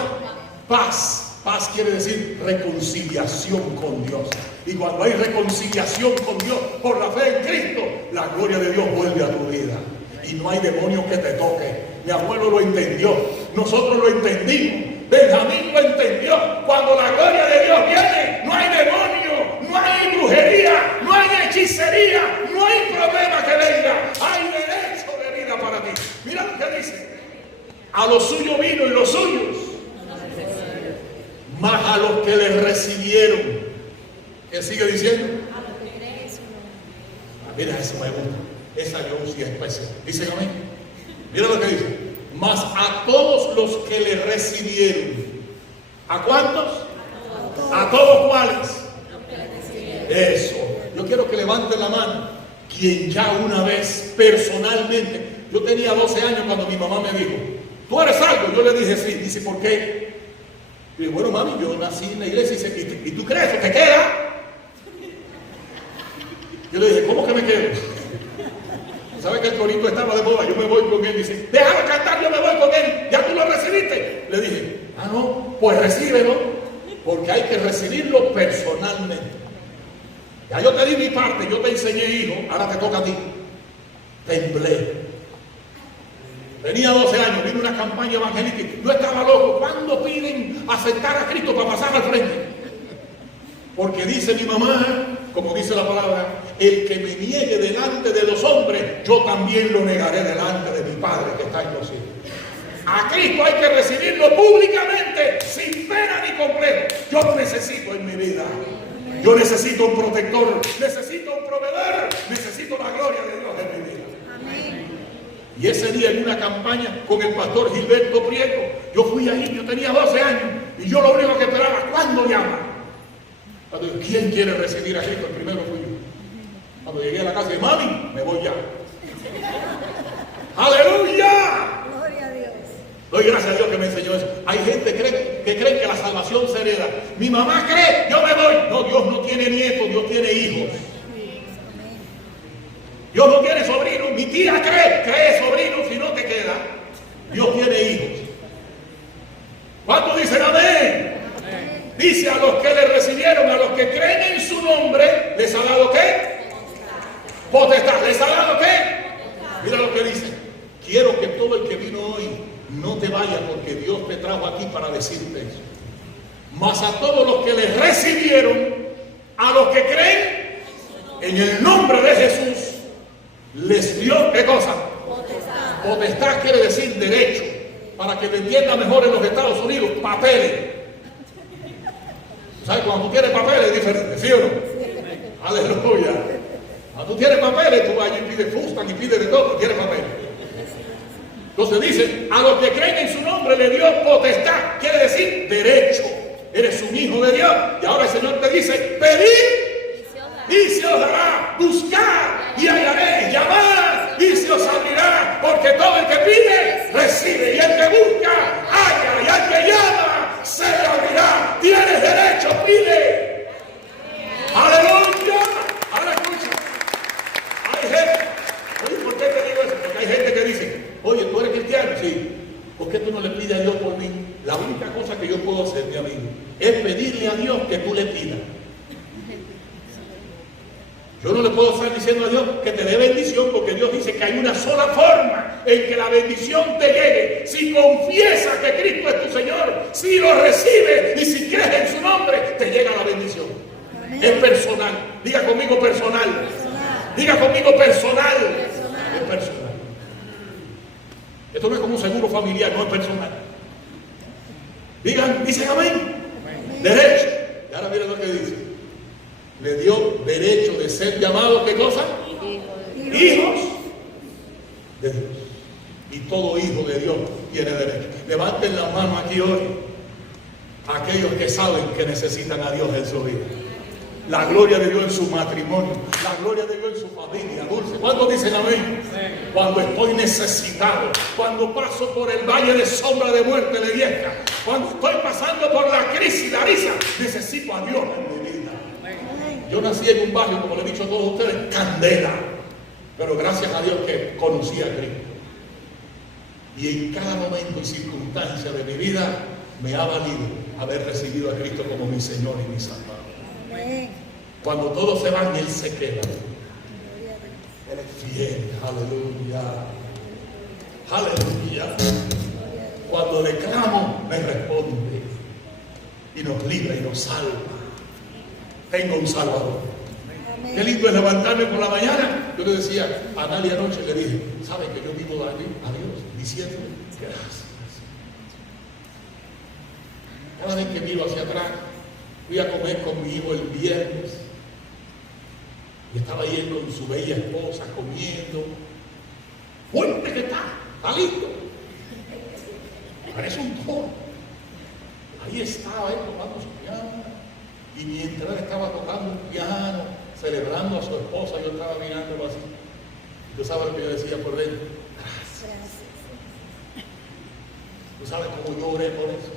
Paz. Paz quiere decir reconciliación con Dios. Y cuando hay reconciliación con Dios por la fe en Cristo, la gloria de Dios vuelve a tu vida. Y no hay demonio que te toque. Mi abuelo lo entendió. Nosotros lo entendimos. Benjamín lo entendió. Cuando la gloria de Dios viene, no hay demonio, no hay brujería, no hay hechicería, no hay problema que venga. Hay derecho de vida para ti. Mira lo que dice: a los suyos vino y los suyos, más a los que le recibieron. ¿Qué sigue diciendo? A los que creen en su nombre. Mira, eso me gusta. Esa yo sí especial. Dice amén. Mira lo que dice: más a todos los que le recibieron. ¿A cuántos? ¿A todos cuáles? Eso. Yo quiero que levanten la mano. Quien ya una vez personalmente. Yo tenía 12 años cuando mi mamá me dijo: ¿tú eres salvo? Yo le dije sí. Dice: ¿por qué? Y dije: bueno, mami, yo nací en la iglesia. Y dice: ¿y tú crees que te queda? Yo le dije: ¿cómo que me quedo? ¿Sabe que el corito estaba de moda? Yo me voy con él. Dice: déjalo cantar, yo me voy con él. ¿Ya tú lo recibiste? Le dije: ah, no, pues recíbelo. Porque hay que recibirlo personalmente. Ya yo te di mi parte, yo te enseñé, hijo, ahora te toca a ti. Temblé. Tenía 12 años, vino una campaña evangélica. Yo estaba loco. ¿Cuándo piden aceptar a Cristo para pasar al frente? Porque dice mi mamá, como dice la palabra, el que me niegue delante de los hombres, yo también lo negaré delante de mi Padre que está en los cielos. A Cristo hay que recibirlo públicamente, sin pena ni complejo. Yo lo necesito en mi vida. Yo necesito un protector, necesito un proveedor, necesito la gloria de Dios en mi vida. Amén. Y ese día en una campaña con el pastor Gilberto Prieto, yo fui ahí, yo tenía 12 años, y yo lo único que esperaba, ¿cuándo llama? Cuando, ¿quién quiere recibir a Cristo? El primero fui yo. Cuando llegué a la casa, dije, mami, me voy ya. ¡Aleluya! Gloria a Dios. Doy gracias a Dios que me enseñó eso. Hay gente que cree que la salvación se hereda. Mi mamá cree, yo me voy. No, Dios no tiene nietos, Dios tiene hijos. Dios no tiene sobrinos. Mi tía cree sobrinos si no te queda. Dios tiene hijos. ¿Cuántos dicen amén? Dice, a los que le recibieron, a los que creen en su nombre, ¿les ha dado qué? Potestad. ¿Les ha dado qué? Mira lo que dice. Quiero que todo el que vino hoy no te vaya, porque Dios te trajo aquí para decirte eso. Mas a todos los que les recibieron, a los que creen en el nombre de Jesús, les dio, ¿qué cosa? Potestad. Potestad quiere decir derecho. Para que te entienda mejor en los Estados Unidos, papeles. ¿Sabes? Cuando tú tienes papeles es diferente, ¿sí o no? Aleluya. Cuando tú tienes papeles, tú vas y pides Fustan y pides de todo, tienes papeles. Entonces dice, a los que creen en su nombre le dio potestad, quiere decir derecho. Eres un hijo de Dios. Y ahora el Señor te dice, pedid y se os dará, buscar y hallaréis, llamar y se os abrirá, porque todo el que pide, recibe, y el que busca, halla, y al que llama, se le abrirá. Tienes derecho, pide. Aleluya. Ahora escucha. Hay gente, oye, ¿por qué te digo eso? Porque hay gente que dice, oye, ¿tú eres cristiano? Sí. ¿Por qué tú no le pides a Dios por mí? La única cosa que yo puedo hacer, mi amigo, es pedirle a Dios que tú le pidas. Yo no le puedo estar diciendo a Dios que te dé bendición, porque Dios dice que hay una sola forma en que la bendición te llegue. Si confiesas que Cristo es tu Señor, si lo recibes y si crees en su nombre, te llega la bendición. Amén. Es personal. Diga conmigo personal. Diga conmigo personal. Es personal. Esto no es como un seguro familiar, no es personal. Dicen amén. Derecho. Y ahora mira lo que dice. Le dio derecho de ser llamados, ¿qué cosa? Hijos de Dios. Y todo hijo de Dios tiene derecho. Levanten la mano aquí hoy aquellos que saben que necesitan a Dios en su vida. La gloria de Dios en su matrimonio, la gloria de Dios en su familia. Dulce, ¿cuántos dicen amén? Cuando estoy necesitado, cuando paso por el valle de sombra de muerte de Viesca, cuando estoy pasando por la crisis, la risa, necesito a Dios en mi vida. Yo nací en un barrio, como le he dicho a todos ustedes, Candela, pero gracias a Dios que conocí a Cristo. Y en cada momento y circunstancia de mi vida me ha valido haber recibido a Cristo como mi Señor y mi Salvador. Cuando todos se van, Él se queda. Él es fiel, aleluya. Aleluya. Cuando le clamo, me responde y nos libra y nos salva. Tengo un Salvador. Qué lindo es levantarme por la mañana. Yo le decía a Nali anoche, le dije, ¿sabe que yo vivo a Dios diciendo gracias? Cada vez que miro hacia atrás, fui a comer con mi hijo el viernes y estaba ahí él con su bella esposa comiendo. Fuerte que está listo. Parece un toro. Ahí estaba él tocando su piano. Y mientras él estaba tocando un piano, celebrando a su esposa, yo estaba mirándolo así. ¿Tú sabes lo que yo decía por dentro? Gracias. ¿Tú sabes cómo yo oré por eso?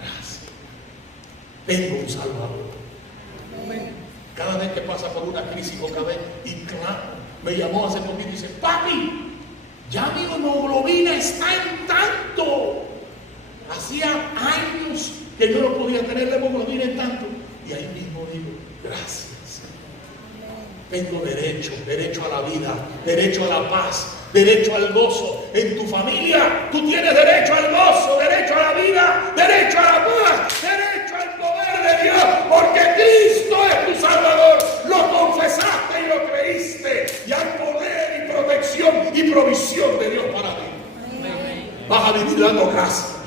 Gracias. Tengo un Salvador. Amén. Cada vez que pasa por una crisis boca vez y claro, me llamó hace poquito y dice, papi, ya mi hemoglobina está en tanto. Hacía años que yo no podía tener la hemoglobina en tanto. Y ahí mismo digo, gracias. Tengo derecho a la vida, derecho a la paz, derecho al gozo. En tu familia tú tienes derecho al gozo, derecho a la vida, derecho a la paz, derecho al poder de Dios, porque Cristo es tu Salvador. Lo confesaste y lo creíste, y hay poder y protección y provisión de Dios para ti. Vas a vivir dando gracias.